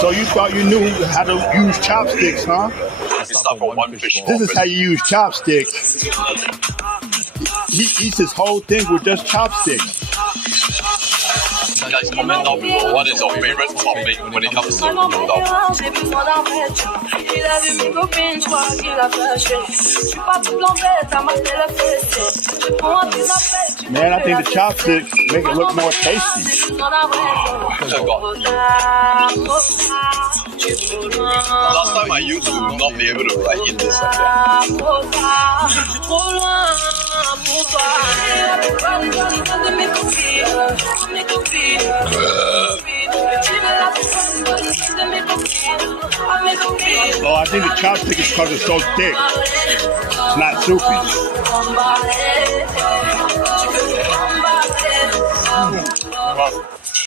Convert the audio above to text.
So you thought you knew how to use chopsticks, huh? It's not for one fish. This is how you use chopsticks. He eats his whole thing with just chopsticks. Guys, comment down below what is your favorite topic when it comes to noodle. Man, I think the chopsticks make it look more tasty. Last time I used to not be able to like eat this like that. Oh, I think the chopstick is because it's so thick. It's not soupy.